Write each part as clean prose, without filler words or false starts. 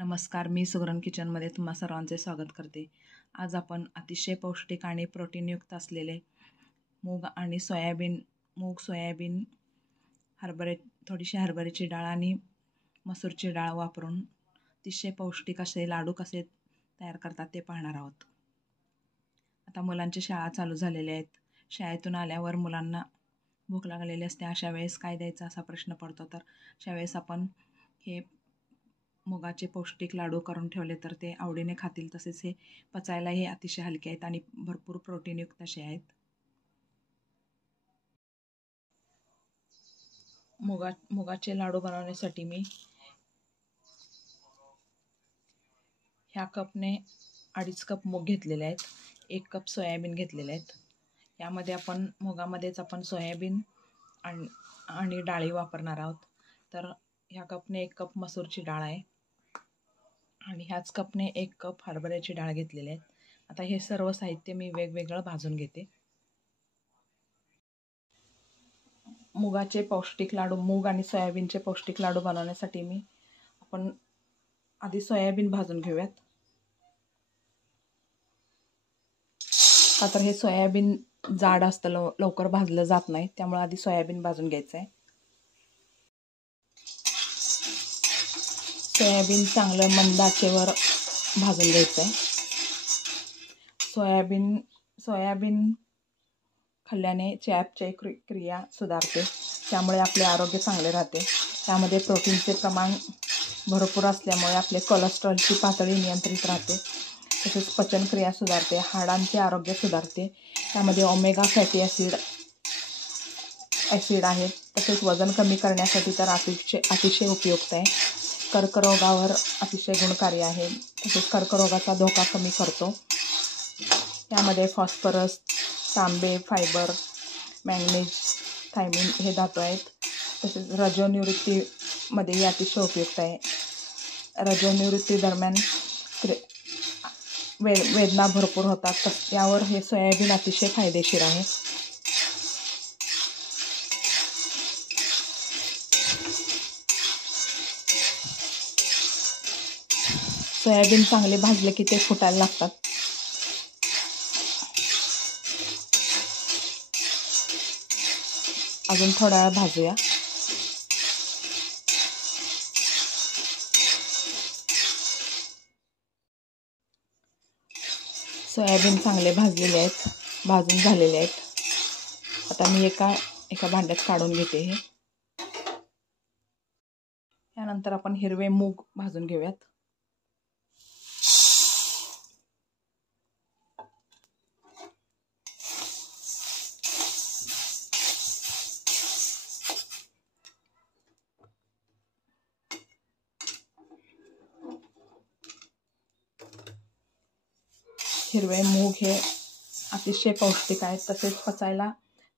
नमस्कार, मी सुगरण किचनमध्ये तुम्हा सर्वांचे स्वागत करते. आज आपण अतिशय पौष्टिक आणि प्रोटीनयुक्त असलेले मूग आणि सोयाबीन, थोडीशी हरभऱ्याची डाळ आणि मसूरची डाळ वापरून अतिशय पौष्टिक असे लाडू कसे तयार करतात ते पाहणार आहोत. आता मुलांची शाळा चालू झालेल्या आहेत. शाळेतून आल्यावर मुलांना भूक लागलेली असते. अशा वेळेस काय द्यायचं असा प्रश्न पडतो. तर अशा वेळेस आपण हे मुगाचे पौष्टिक लाडू करून ठेवले तर ते आवडीने खातील. तसेच हे पचायलाही अतिशय हलके आहेत आणि भरपूर प्रोटीनयुक्त असे आहेत. मुगाचे लाडू बनवण्यासाठी मी ह्या कपने 2.5 कप मूग घेतलेले आहेत. 1 कप सोयाबीन घेतलेले आहेत. यामध्ये मुगामध्येच आपण सोयाबीन आणि डाळी वापरणार आहोत. तर ह्या कपने 1 कप मसूरची डाळ आहे आणि ह्याच कपने 1 कप हरभऱ्याची डाळ घेतलेली आहे. आता हे सर्व साहित्य मी वेगवेगळं भाजून घेते. मूग आणि सोयाबीनचे पौष्टिक लाडू बनवण्यासाठी आपण आधी सोयाबीन भाजून घेऊयात. का तर हे सोयाबीन जाड असतं, लवकर भाजलं जात नाही, त्यामुळे आधी सोयाबीन भाजून घ्यायचं आहे. सोयाबीन चांगलं मंद आचेवर भाजून घ्यायचं आहे. सोयाबीन खाल्ल्याने चयापचय क्रिया सुधारते, त्यामुळे आपले आरोग्य चांगले राहते. त्यामध्ये प्रोटीनचे प्रमाण भरपूर असल्यामुळे आपले कोलेस्ट्रॉलची पातळी नियंत्रित राहते. तसेच पचनक्रिया सुधारते, हाडांचे आरोग्य सुधारते. त्यामध्ये ओमेगा फॅटी ॲसिड आहे. तसेच वजन कमी करण्यासाठी तर अतिशय उपयुक्त आहे. कर्करोगावर अतिशय गुणकारी आहे. तसेच कर्करोगाचा धोका कमी करतो. त्यामध्ये फॉस्फरस, तांबे, फायबर, मॅग्नेज, थायमिन हे धातू आहेत. तसेच रजोनिवृत्तीमध्येही अतिशय उपयुक्त आहे. रजोनिवृत्ती दरम्यान वेदना भरपूर होतात, यावर हे सोयाबीन अतिशय फायदेशीर आहे. सोयाबीन चांगले भाजले की ते फुटायला लागतात. अजून थोडा वेळ भाजूया. सोयाबीन चांगले भाजून झालेले आहेत. आता मी एका भांड्यात काढून घेते हे. त्यानंतर आपण हिरवे मूग भाजून घेऊयात. हिरवे मूग हे अतिशय पौष्टिक आहेत. तसेच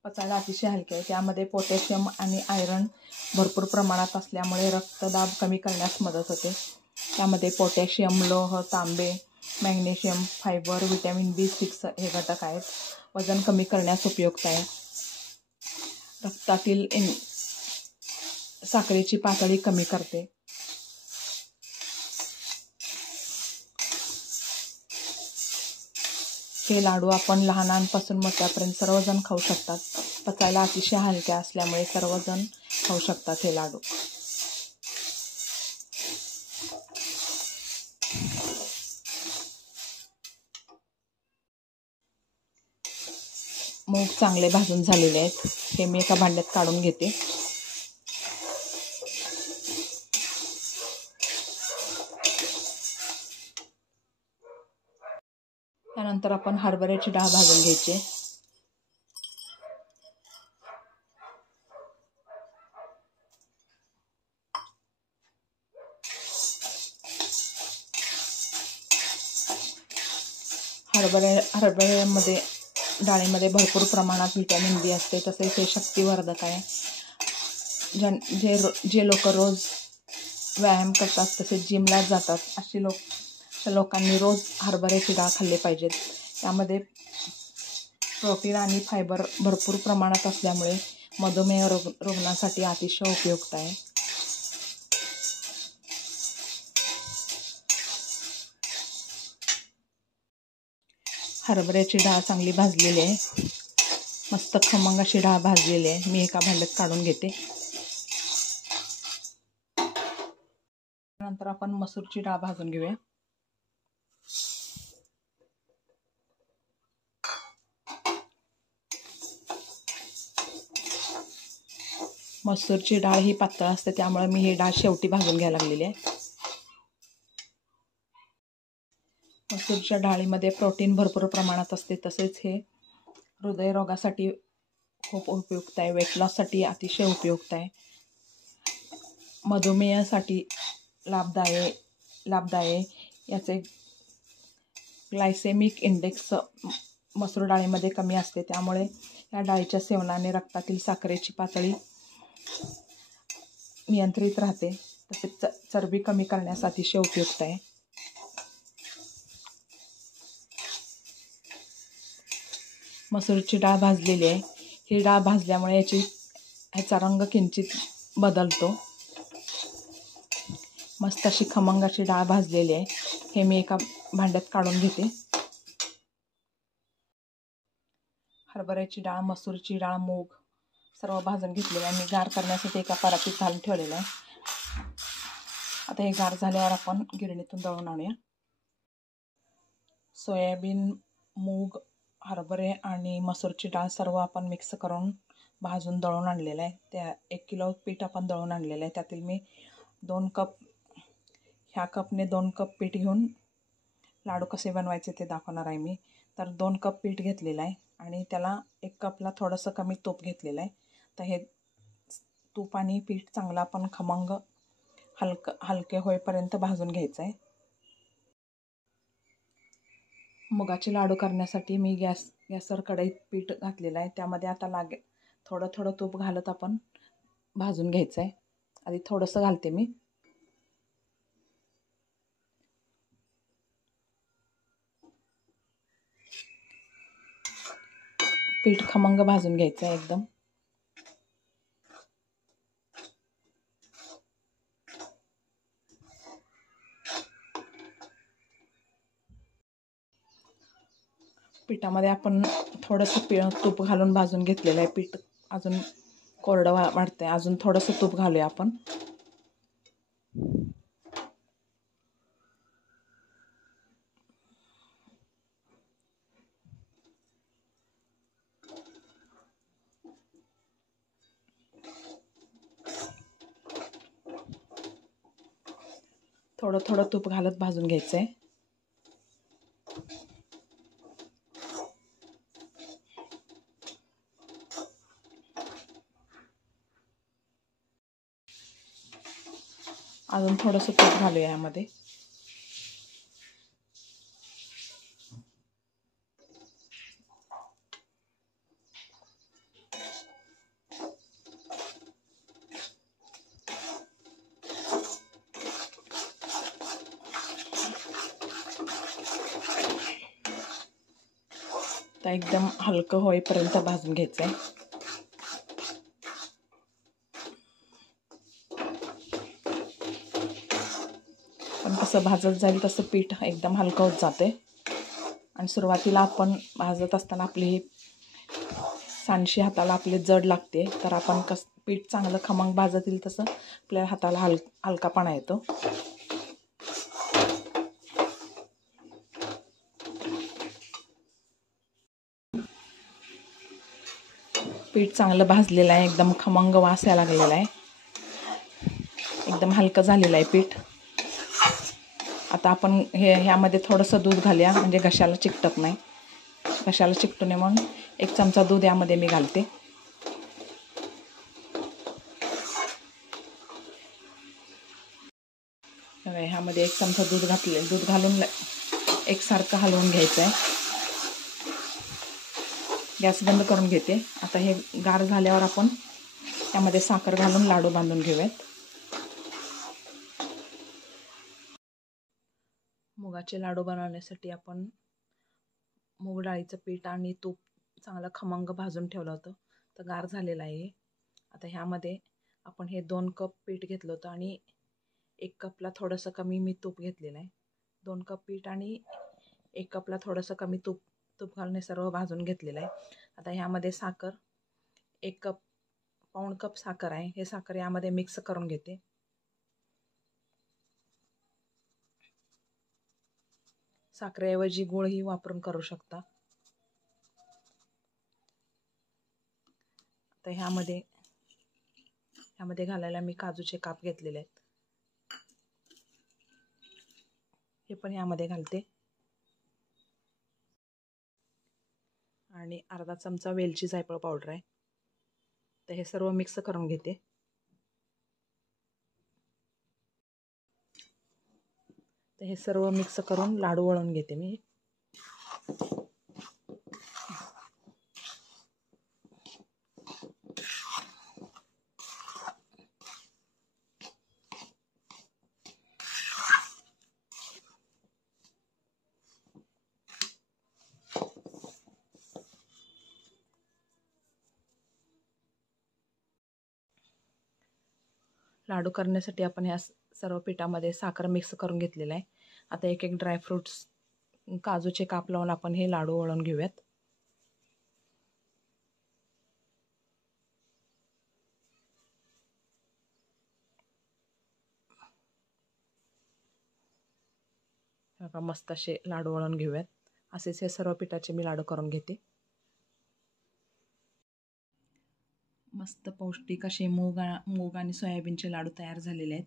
पचायला अतिशय हलके आहे. त्यामध्ये पोटॅशियम आणि आयरन भरपूर प्रमाणात असल्यामुळे रक्तदाब कमी करण्यास मदत होते. त्यामध्ये पोटॅशियम, लोह, तांबे, मॅग्नेशियम, फायबर, व्हिटॅमिन B6 हे घटक आहेत. वजन कमी करण्यास उपयुक्त आहे. रक्तातील साखरेची पातळी कमी करते. हे लाडू आपण लहानांपासून मोठ्यापर्यंत सर्वजण खाऊ शकतात. पचायला अतिशय हलक्या असल्यामुळे सर्वजण खाऊ शकतात हे लाडू. मूग चांगले भाजून झालेले आहेत. हे मी एका भांड्यात काढून घेते. त्यानंतर आपण हरभऱ्याची डाळ भाजून घ्यायची. हरभऱ्यामध्ये डाळीमध्ये भरपूर प्रमाणात व्हिटॅमिन B असते. तसेच हे शक्तिवर्धक आहे. जे लोक रोज व्यायाम करतात, तसेच जिमला जातात, अशा लोकांनी रोज हरभऱ्याची डाळ खाल्ली पाहिजेत. त्यामध्ये प्रोटीन आणि फायबर भरपूर प्रमाणात असल्यामुळे मधुमेह रुग्णांसाठी अतिशय उपयुक्त आहे. हरभऱ्याची डाळ चांगली भाजलेली आहे, मस्त खमंग अशी डाळ भाजलेली आहे. मी एका भांड्यात काढून घेते. नंतर आपण मसूरची डाळ भाजून घेऊया. मसूरची डाळ ही पातळ असते, त्यामुळे मी ही डाळ शेवटी भाजून घ्यायला लागलेली आहे. मसूरच्या डाळीमध्ये प्रोटीन भरपूर प्रमाणात असते, तसेच हे हृदयरोगासाठी खूप उपयुक्त आहे, वेट लॉससाठी अतिशय उपयुक्त आहे, मधुमेहासाठी लाभदायक याचे ग्लायसेमिक इंडेक्स मसूर डाळीमध्ये कमी असते, त्यामुळे या डाळीच्या सेवनाने रक्तातील साखरेची पातळी नियंत्रित राहते. तसेच चरबी कमी करण्यास अतिशय उपयुक्त आहे. मसूरची डाळ भाजलेली आहे. ही डाळ भाजल्यामुळे ह्याचा रंग किंचित बदलतो. मस्त अशी खमंग अशी डाळ भाजलेली आहे. हे मी एका भांड्यात काढून घेते. हरभऱ्याची डाळ, मसूरची डाळ, मूग सर्व भाजून घेतलेलं आहे. मी गार करण्यासाठी एका परातीत घालून ठेवलेलं आहे. आता हे गार झाल्यावर आपण गिरणीतून दळून आणूया. सोयाबीन, मूग, हरभरे आणि मसूरची डाळ सर्व आपण मिक्स करून भाजून दळून आणलेलं आहे. त्या 1 किलो पीठ आपण दळून आणलेलं आहे. त्यातील मी 2 कप, ह्या कपने 2 कप पीठ घेऊन लाडू कसे बनवायचे ते दाखवणार आहे मी. तर 2 कप पीठ घेतलेलं आहे आणि त्याला 1 कपला थोडंसं कमी तूप घेतलेलं आहे. तर हे तूप आणि पीठ चांगलं आपण खमंग हलके होईपर्यंत भाजून घ्यायचं आहे. मुगाचे लाडू करण्यासाठी मी गॅसवर कढईत पीठ घातलेलं आहे. त्यामध्ये आता थोडं थोडं तूप घालत आपण भाजून घ्यायचं आहे. आधी थोडंसं घालते मी. पीठ खमंग भाजून घ्यायचं आहे एकदम. पिठामध्ये आपण थोडंसं तूप घालून भाजून घेतलेलं आहे. पीठ अजून कोरडं वाटतंय, अजून थोडंसं तूप घालूया आपण. थोडं थोडं तूप घालत भाजून घ्यायचं आहे. अजून थोडंसं तूप घालूया यामध्ये. तर एकदम हलकं होईपर्यंत भाजून घ्यायचं आहे. पण कसं भाजत जाईल तसं पीठ एकदम हलकं होत जाते. आणि सुरुवातीला आपण भाजत असताना आपली ही सांडशी हाताला आपले जड लागते. तर आपण पीठ चांगलं खमंग भाजत येईल तसं आपल्या हाताला हलकापणा येतो. पीठ चांगलं भाजलेलं आहे, एकदम खमंग वास यायला लागलेला आहे, एकदम हलकं झालेलं आहे पीठ. आता आपण ह्यामध्ये थोडंसं दूध घालूया, म्हणजे घशाला चिकटत नाही. घशाला चिकटू नये म्हणून 1 चमचा दूध यामध्ये मी घालते. ह्यामध्ये 1 चमचा दूध घालून एकसारखं हलवून घ्यायचं आहे. गॅस बंद करून घेते. आता हे गार झाल्यावर आपण त्यामध्ये साखर घालून लाडू बांधून घेऊयात. मुगाचे लाडू बनवण्यासाठी आपण मूग डाळीचं पीठ आणि तूप चांगलं खमंग भाजून ठेवलं होतं. तर गार झालेलं आहे. आता ह्यामध्ये आपण हे 2 कप पीठ घेतलं होतं आणि 1 कपला थोडंसं कमी मी तूप घेतलेलं आहे. 2 कप पीठ आणि 1 कपला थोडंसं कमी तूप तूप घालून हे सर्व भाजून घेतलेलं आहे. आता ह्यामध्ये साखर 1 कप, पाऊण कप साखर आहे. हे साखर यामध्ये मिक्स करून घेते. साखरेऐवजी गूळही वापरून करू शकता. तर ह्यामध्ये घालायला मी काजूचे काप घेतलेले आहेत. हे पण ह्यामध्ये घालते. आणि अर्धा चमचा वेलची जायफळ पावडर आहे. तर हे सर्व मिक्स करून घेते. तर हे सर्व मिक्स करून लाडू वळून घेते मी. लाडू करण्यासाठी आपण ह्या सर्व पिठामध्ये साखर मिक्स करून घेतलेलं आहे. आता एक एक ड्रायफ्रूट्स, काजूचे काप लावून आपण हे लाडू वळून घेऊयात. आता मस्त असे लाडू वळून घेऊयात. असेच हे सर्व पिठाचे मी लाडू करून घेते. मस्त पौष्टिक असे मूग आणि सोयाबीनचे लाडू तयार झालेले आहेत.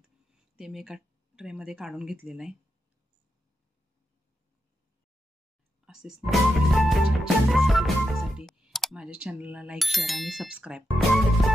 ते मी एका ट्रेमध्ये काढून घेतलेलं आहे. असेच माझ्या चॅनलला लाईक, शेअर आणि सबस्क्राईब करा.